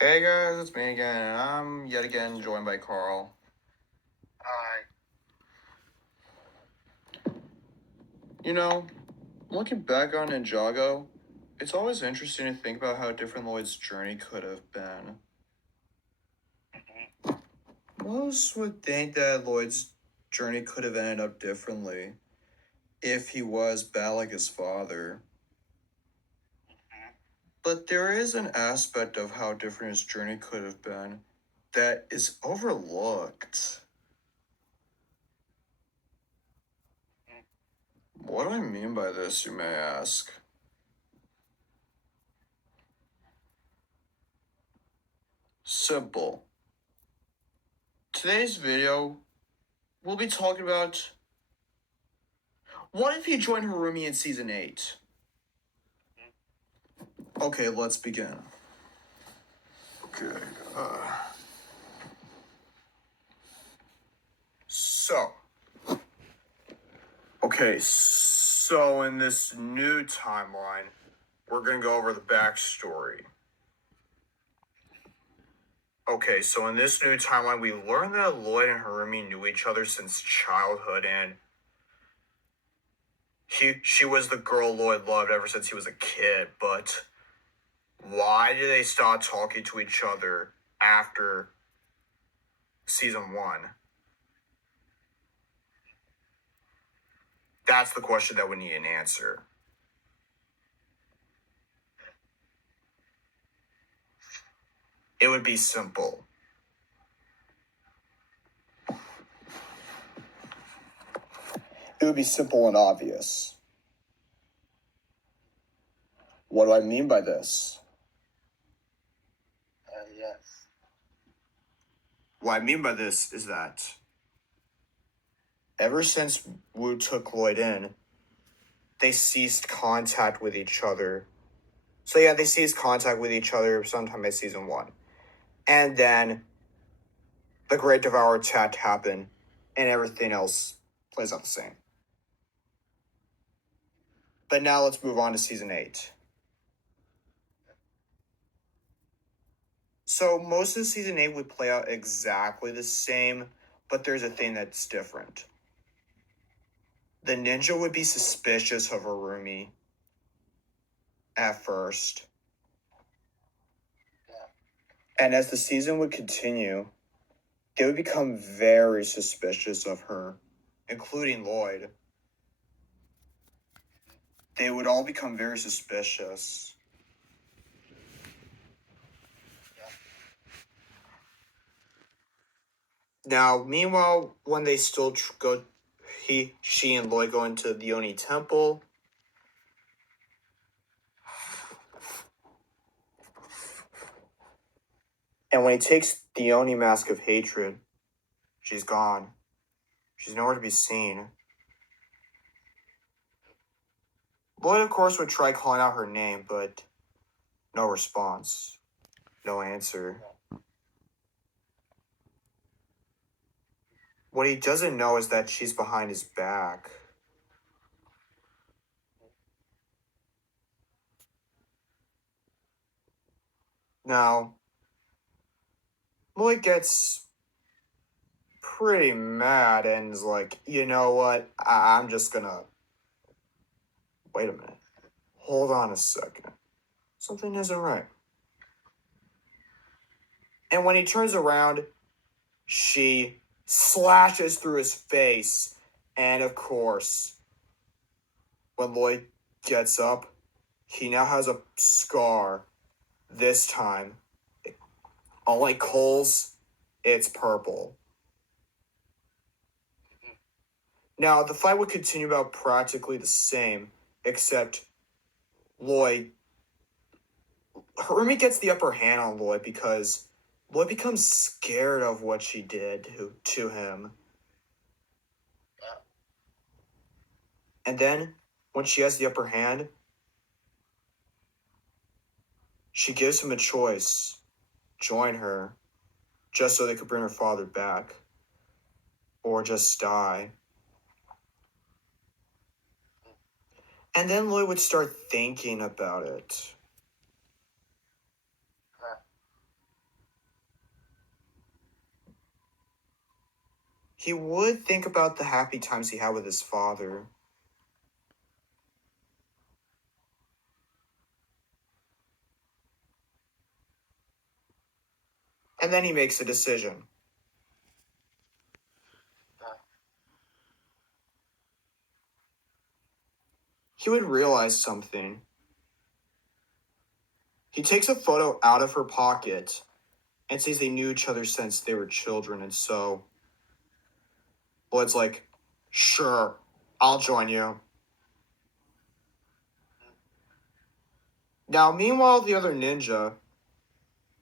Hey guys, it's me again, and I'm yet again joined by Carl. Hi. You know, looking back on Ninjago, it's always interesting to think about how different Lloyd's journey could have been. Most would think that Lloyd's journey could have ended up differently if he was bad like his father. But there is an aspect of how different his journey could have been that is overlooked. What do I mean by this, you may ask? Simple. Today's video, we'll be talking about what if he joined Harumi in season 8? Okay, let's begin. Okay. Uh, so. Okay, so in this new timeline, we're gonna go over the backstory. Okay, so in this new timeline, we learn that Lloyd and Harumi knew each other since childhood, and she was the girl Lloyd loved ever since he was a kid. But why did they stop talking to each other after season 1? That's the question that we need an answer. It would be simple. It would be simple and obvious. What do I mean by this? Yes. What I mean by this is that ever since Wu took Lloyd in, they ceased contact with each other. So yeah, they ceased contact with each other sometime in season 1. And then the Great Devourer attack happened, and everything else plays out the same. But now let's move on to season 8. So most of season 8 would play out exactly the same, but there's a thing that's different. The ninja would be suspicious of Harumi at first. And as the season would continue, they would become very suspicious of her, including Lloyd. They would all become very suspicious. Now, meanwhile, when they still she and Lloyd go into the Oni temple. And when he takes the Oni mask of hatred, she's gone. She's nowhere to be seen. Lloyd, of course, would try calling out her name, but no response. No answer. What he doesn't know is that she's behind his back. Now, Lloyd gets pretty mad and is like, you know what? I'm just gonna. Wait a minute. Hold on a second. Something isn't right. And when he turns around, she slashes through his face. And of course, when Lloyd gets up, he now has a scar. This time, unlike Cole's, it's purple. Now, the fight would continue about practically the same, except Lloyd. Harumi gets the upper hand on Lloyd because Lloyd becomes scared of what she did to him. And then, when she has the upper hand, she gives him a choice. Join her, just so they could bring her father back. Or just die. And then Lloyd would start thinking about it. he would think about the happy times he had with his father. And then he makes a decision. He would realize something. He takes a photo out of her pocket and says they knew each other since they were children, and so Lloyd's like, sure, I'll join you. Now, meanwhile, the other ninja,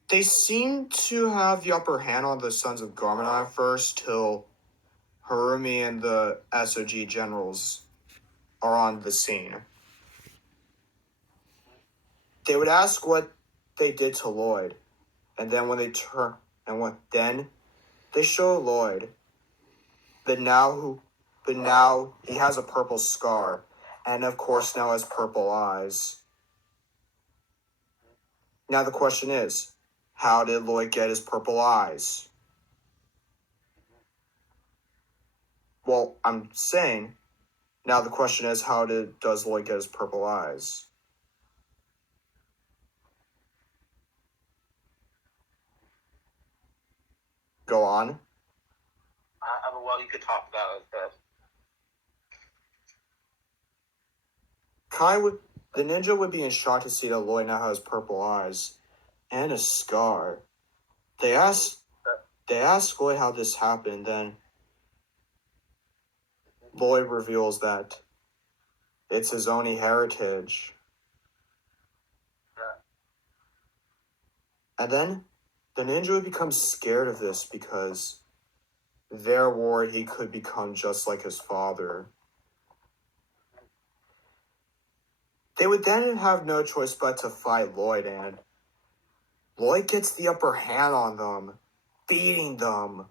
they seem to have the upper hand on the Sons of Garmadon first, till Harumi and the SOG generals are on the scene. They would ask what they did to Lloyd, and then when they then they show Lloyd that now he has a purple scar, and of course now has purple eyes. Now the question is, how did Lloyd get his purple eyes? Well, I'm saying, now the question is, does Lloyd get his purple eyes? Go on. Well, you could talk about it. The ninja would be in shock to see that Lloyd now has purple eyes and a scar. They ask Lloyd how this happened, then Lloyd reveals that it's his own heritage. And then the ninja would become scared of this because they're worried he could become just like his father. They would then have no choice but to fight Lloyd, and Lloyd gets the upper hand on them, beating them.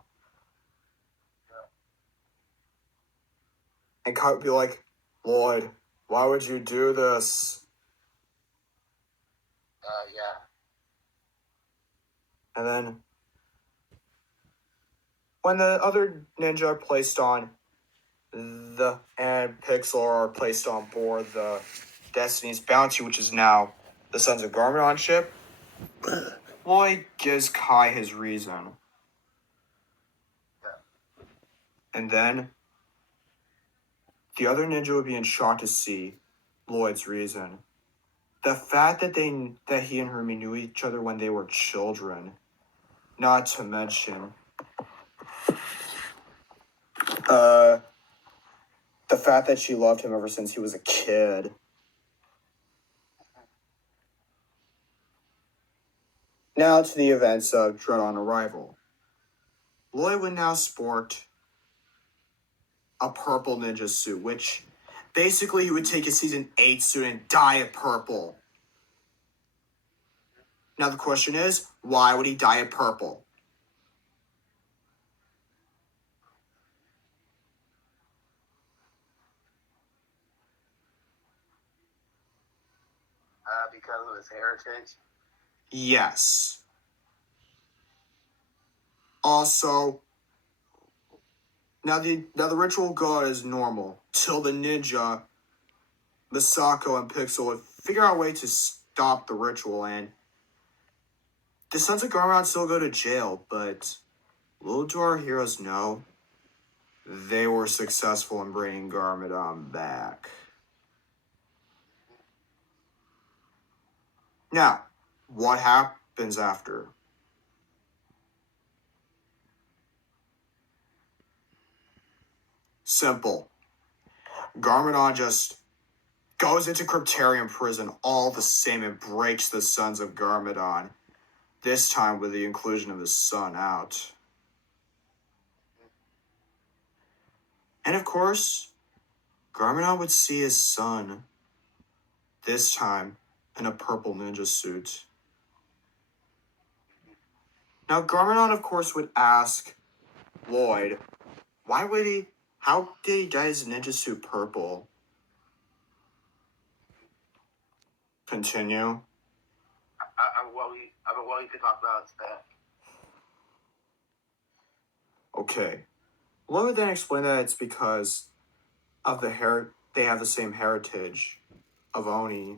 And Kai would be like, Lloyd, why would you do this? Yeah. And then when the other ninja are placed on and Pixel are placed on board the Destiny's Bounty, which is now the Sons of Garmadon ship, Lloyd gives Kai his reason. And then the other ninja would be in shock to see Lloyd's reason. The fact that he and Harumi knew each other when they were children, not to mention the fact that she loved him ever since he was a kid. Now to the events of Dread on arrival. Lloyd would now sport a purple ninja suit, which basically he would take a season 8 suit and dye it purple. Now the question is, why would he dye it purple? Because of his heritage. Yes. Also, now the ritual go as normal till the ninja, Misako and Pixel would figure out a way to stop the ritual, and the Sons of Garmadon still go to jail, but little do our heroes know, they were successful in bringing Garmadon back. Now, what happens after? Simple. Garmadon just goes into Cryptarium prison all the same and breaks the Sons of Garmadon, this time with the inclusion of his son out. And of course, Garmadon would see his son, this time in a purple ninja suit. Now, Garmadon, of course, would ask Lloyd, how did he dye his ninja suit purple? Continue. Well, you could talk about that. Okay. Lloyd would then explain that it's because of they have the same heritage of Oni.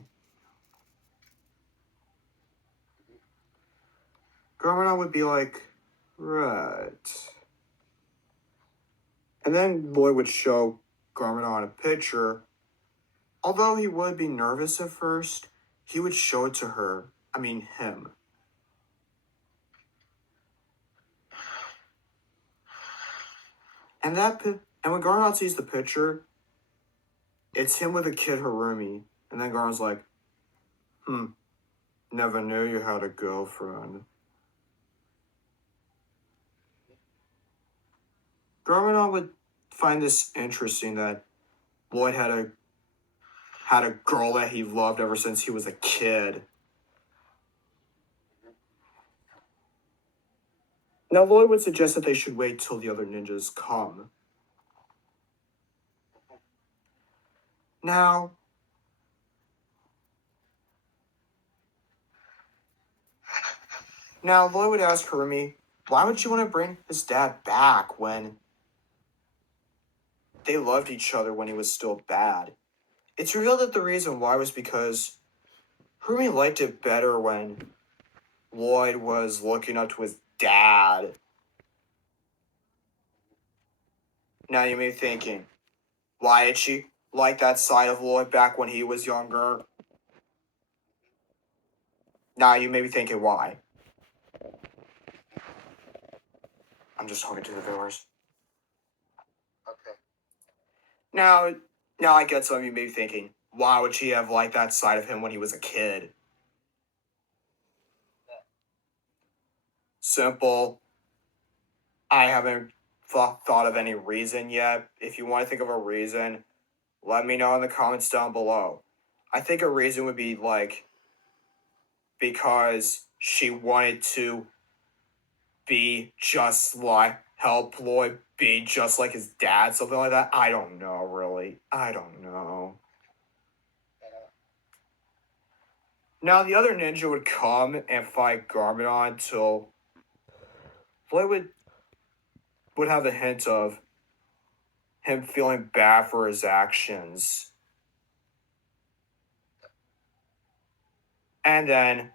Garmadon would be like, right. And then Lloyd would show Garmadon a picture. Although he would be nervous at first, he would show it to her. I mean, him. And when Garmadon sees the picture, it's him with a kid Harumi. And then Garmadon's like, never knew you had a girlfriend. Garmadon would find this interesting that Lloyd had a girl that he loved ever since he was a kid. Now Lloyd would suggest that they should wait till the other ninjas come. Now Lloyd would ask Harumi, why would you want to bring his dad back when they loved each other when he was still bad? It's revealed that the reason why was because Harumi liked it better when Lloyd was looking up to his dad. Now you may be thinking, why did she like that side of Lloyd back when he was younger? Now you may be thinking, why? I'm just talking to the viewers. Okay. Now I get some of you may be thinking, why would she have liked that side of him when he was a kid? Simple. I haven't thought of any reason yet. If you want to think of a reason, let me know in the comments down below. I think a reason would be like because she wanted to be just like help Lloyd be just like his dad, something like that. I don't know, really. I don't know. Now the other ninja would come and fight Garmadon till Lloyd would have a hint of him feeling bad for his actions. And then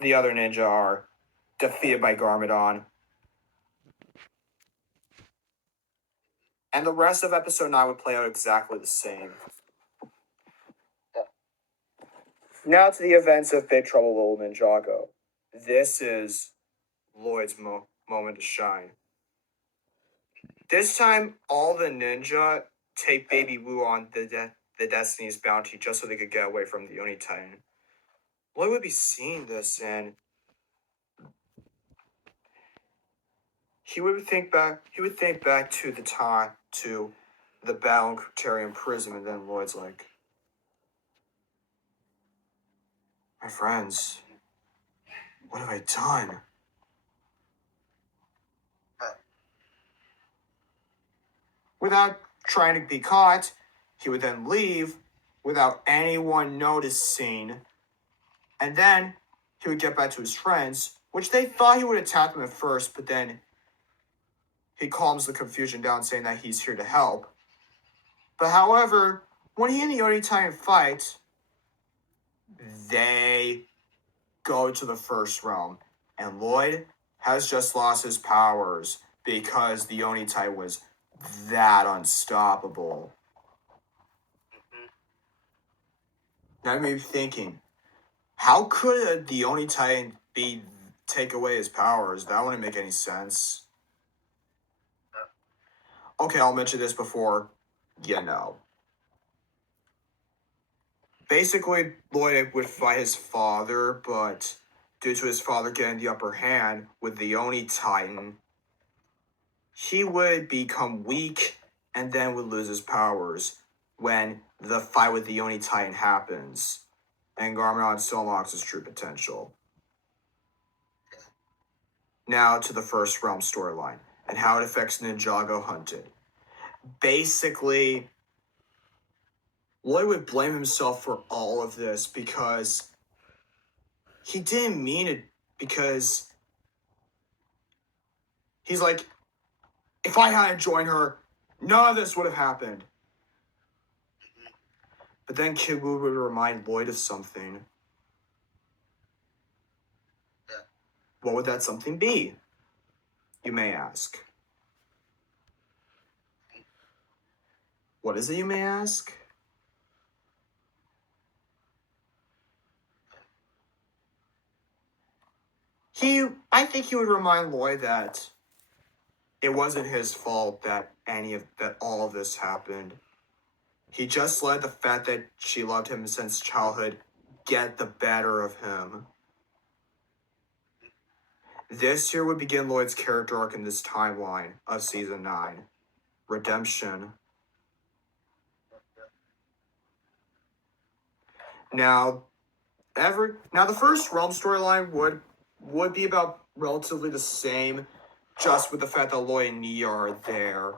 the other ninja are defeated by Garmadon. And the rest of episode 9 would play out exactly the same. Now to the events of Big Trouble Little Ninjago. This is Lloyd's moment to shine. This time, all the ninja take Baby Wu on the Destiny's bounty just so they could get away from the Oni Titan. Lloyd would be seeing this and he would think back to the time to the battle in Kryptarian Prism, and then Lloyd's like, my friends, what have I done? Without trying to be caught, he would then leave without anyone noticing. And then he would get back to his friends, which they thought he would attack them at first, but then he calms the confusion down, saying that he's here to help. But however, when he and the Oni Titan fight, they go to the first realm. And Lloyd has just lost his powers because the Oni Titan was that unstoppable. Now you may be thinking, how could the Oni Titan take away his powers? That wouldn't make any sense. Okay, I'll mention this before you know. Basically, Lloyd would fight his father, but due to his father getting the upper hand with the Oni Titan, he would become weak and then would lose his powers when the fight with the Oni Titan happens, and Garmadon still unlocks his true potential. Now to the first realm storyline and how it affects Ninjago Hunted. Basically, Lloyd would blame himself for all of this because he didn't mean it, because he's like, If I hadn't joined her, none of this would have happened. But then Kid Wu would remind Lloyd of something. Yeah. What would that something be? You may ask. What is it, you may ask? I think he would remind Lloyd that it wasn't his fault that all of this happened. He just let the fact that she loved him since childhood get the better of him. This year would begin Lloyd's character arc in this timeline of season 9. Redemption. Now the first Realm storyline would be about relatively the same, just with the fact that Lloyd and Nia are there.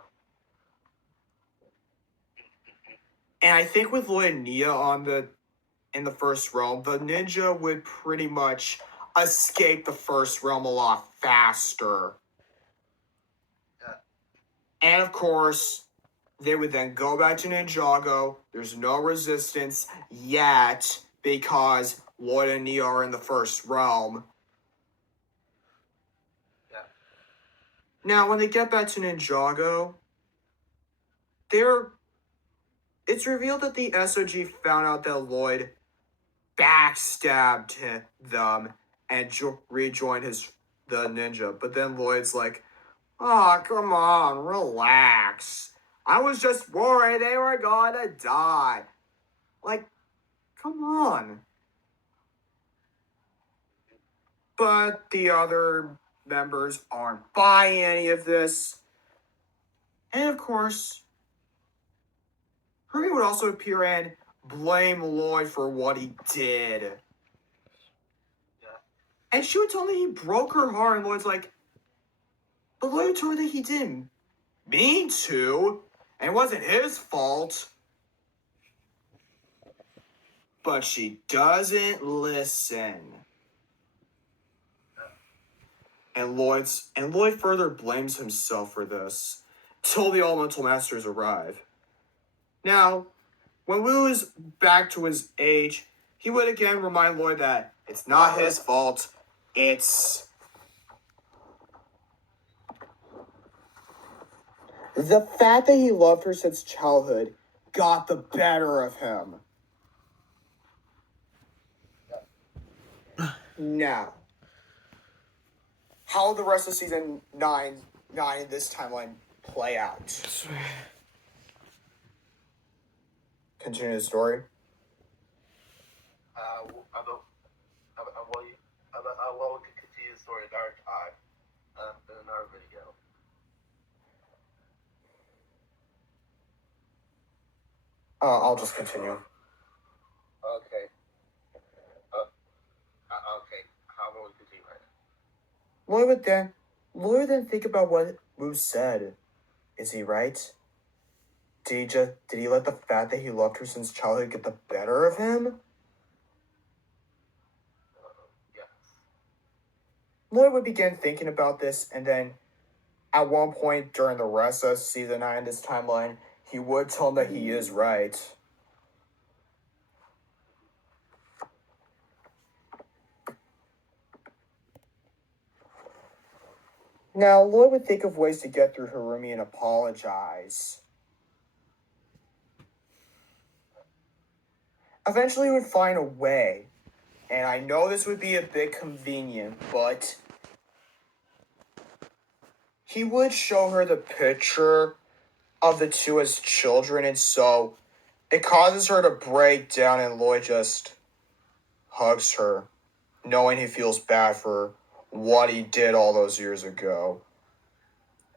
And I think with Lloyd and Nia in the first realm, the ninja would pretty much escape the first realm a lot faster. Yeah. And of course, they would then go back to Ninjago. There's no resistance yet because Lloyd and Nia are in the first realm. Yeah. Now, when they get back to Ninjago, it's revealed that the SOG found out that Lloyd backstabbed them and rejoined the ninja. But then Lloyd's like, "Oh, come on, relax. I was just worried they were gonna die." Like, come on. But the other members aren't buying any of this. And of course, Harumi would also appear and blame Lloyd for what he did. Yeah. And she would tell me he broke her heart, and Lloyd's like, but Lloyd told her that he didn't mean to, and it wasn't his fault. But she doesn't listen. And Lloyd further blames himself for this till the Elemental Masters arrive. Now, when Wu is back to his age, he would again remind Lloyd that it's not his fault. It's the fact that he loved her since childhood got the better of him. Now, how will the rest of season 9 in this timeline play out? Continue the story. I will continue the story another time in another video. I'll just continue. Okay. Okay. How will we continue right now? Lloyd would then think about what Wu said. Is he right? Did he let the fact that he loved her since childhood get the better of him? Yes. Lloyd would begin thinking about this, and then at one point during the rest of season 9, this timeline, he would tell him that he is right. Now, Lloyd would think of ways to get through Harumi and apologize. Eventually, he would find a way. And I know this would be a bit convenient, but he would show her the picture of the two as children, and so it causes her to break down, and Lloyd just hugs her, knowing he feels bad for what he did all those years ago.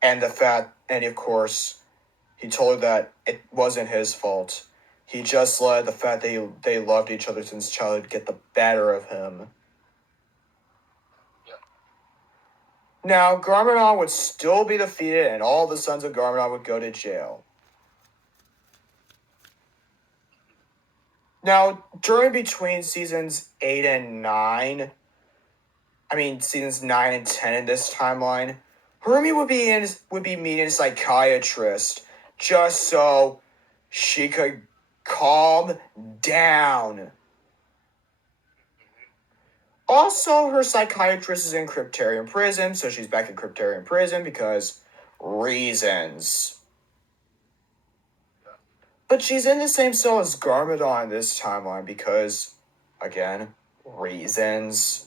And of course, he told her that it wasn't his fault. He just let the fact that they loved each other since childhood get the better of him. Yep. Now, Garmadon would still be defeated, and all the sons of Garmadon would go to jail. Now, during between seasons 8 and 9, seasons 9 and 10 in this timeline, Harumi would be meeting a psychiatrist just so she could calm down. Also, her psychiatrist is in Cryptarian prison, so she's back in Cryptarian prison because reasons. But she's in the same cell as Garmadon this timeline because, again, reasons.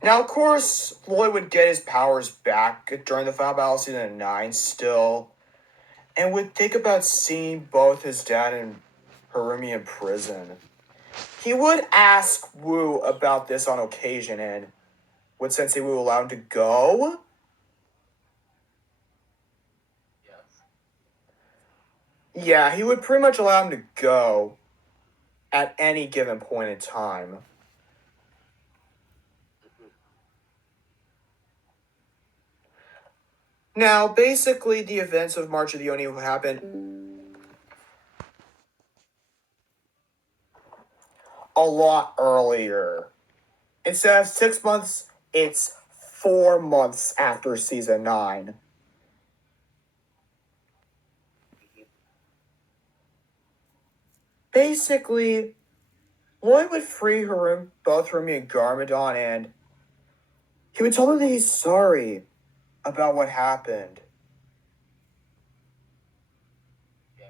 Now, of course, Lloyd would get his powers back during the final battle of season 9 still, and would think about seeing both his dad and Harumi in prison. He would ask Wu about this on occasion, and would Sensei Wu allow him to go? Yes. Yeah, he would pretty much allow him to go at any given point in time. Now, basically, the events of March of the Oni will happen a lot earlier. Instead of 6 months, it's 4 months after season 9. Basically, Lloyd would free both Harumi and Garmadon, and he would tell them that he's sorry about what happened. Yes.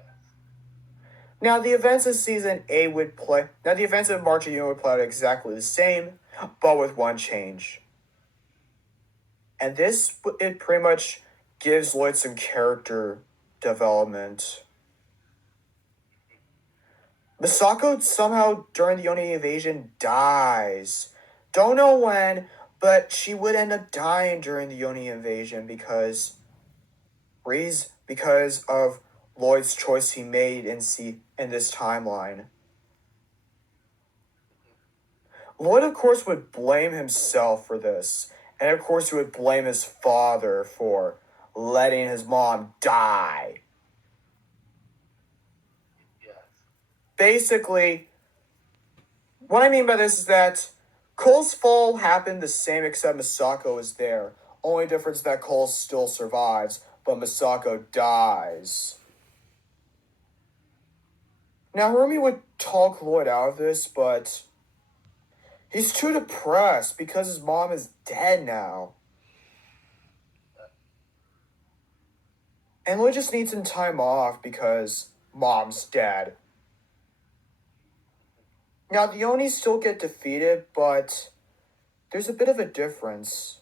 Now, the events of season 8 would play. Now, the events of March of the Union would play out exactly the same, but with one change. And it pretty much gives Lloyd some character development. Misako somehow during the Oni invasion dies. Don't know when, but she would end up dying during the Oni invasion because of Lloyd's choice he made in this timeline. Lloyd, of course, would blame himself for this, and of course, he would blame his father for letting his mom die. Yes. Basically, what I mean by this is that Cole's fall happened the same except Misako is there. Only difference is that Cole still survives, but Misako dies. Now, Harumi would talk Lloyd out of this, but he's too depressed because his mom is dead now. And Lloyd just needs some time off because mom's dead. Now, the Onis still get defeated, but there's a bit of a difference.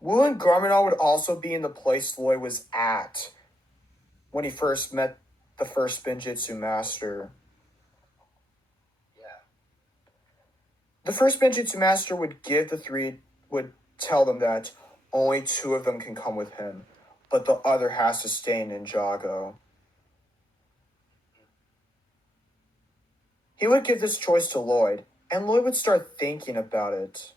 Wu and Garmadon would also be in the place Lloyd was at when he first met the first Spinjitzu master. Yeah. The first Spinjitzu master would tell them that only 2 of them can come with him, but the other has to stay in Ninjago. He would give this choice to Lloyd, and Lloyd would start thinking about it.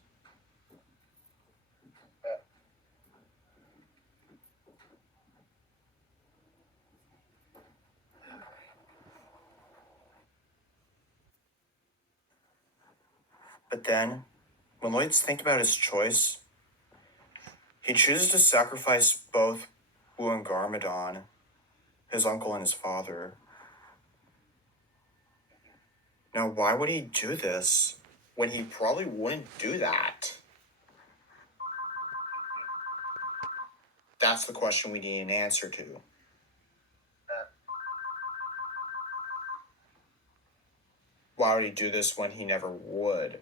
But then, when Lloyd's thinking about his choice, he chooses to sacrifice both Wu and Garmadon, his uncle and his father. Now, why would he do this when he probably wouldn't do that? That's the question we need an answer to. Why would he do this when he never would?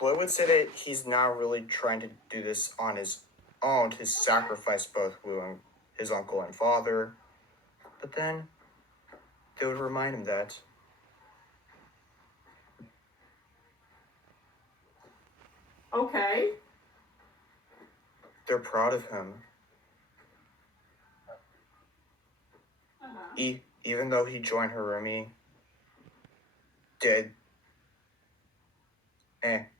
Lloyd would say that he's not really trying to do this on his own to sacrifice both Wu and his uncle and father. But then they would remind him that Okay. they're proud of him. Uh-huh. Even though he joined Harumi,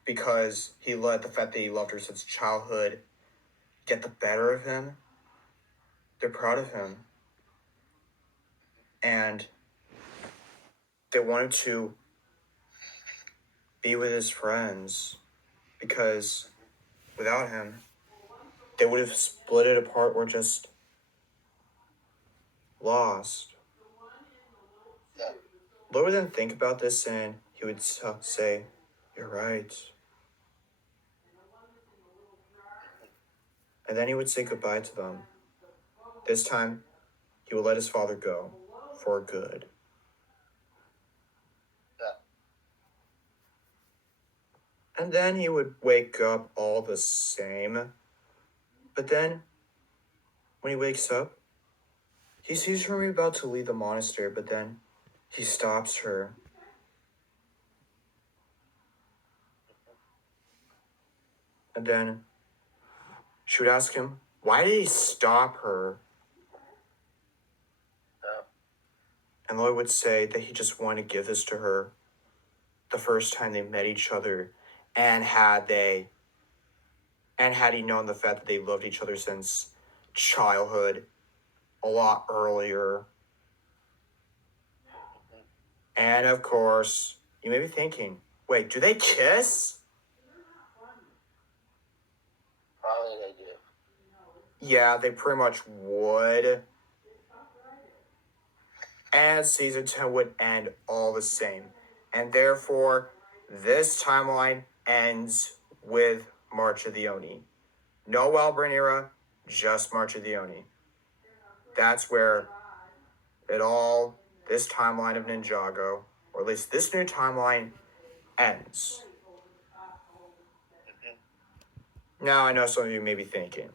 because he loved the fact that he loved her since childhood, get the better of him. They're proud of him. And they wanted to be with his friends because without him, they would have split it apart or just lost. Yeah. Lloyd would then think about this and he would say, "You're right." And then he would say goodbye to them. This time, he would let his father go for good. Yeah. And then he would wake up all the same. But then, when he wakes up, he sees Harumi about to leave the monastery, but then he stops her. And then she would ask him, why did he stop her? Yeah. And Lloyd would say that he just wanted to give this to her the first time they met each other, and had he known the fact that they loved each other since childhood, a lot earlier. And of course, you may be thinking, wait, do they kiss? Probably they do. Yeah, they pretty much would. And season 10 would end all the same. And therefore, this timeline ends with March of the Oni. No Wellburn era, just March of the Oni. That's where this timeline of Ninjago, or at least this new timeline, ends. Now, I know some of you may be thinking,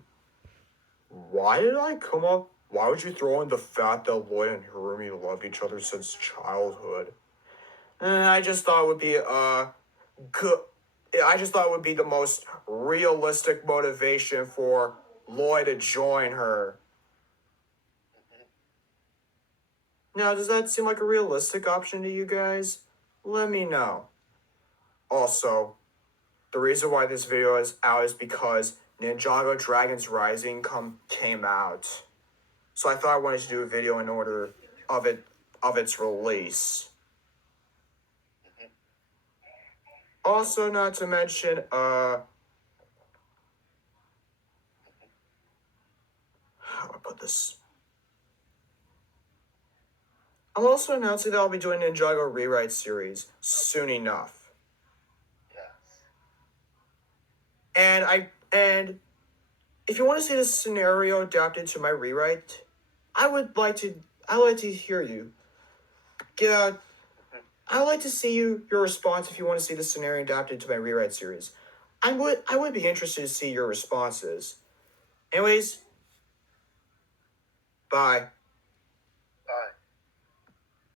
why would you throw in the fact that Lloyd and Harumi loved each other since childhood? I just thought it would be good. I just thought it would be the most realistic motivation for Lloyd to join her. Now, does that seem like a realistic option to you guys? Let me know. Also, the reason why this video is out is because Ninjago Dragons Rising came out. So I thought I wanted to do a video in order of its release. Also, not to mention, how do I put this? I'm also announcing that I'll be doing an Ninjago rewrite series soon enough. Yes. And if you want to see this scenario adapted to my rewrite, I'd like to hear you. I'd like to see your response if you want to see the scenario adapted to my rewrite series. I would be interested to see your responses. Anyways, bye.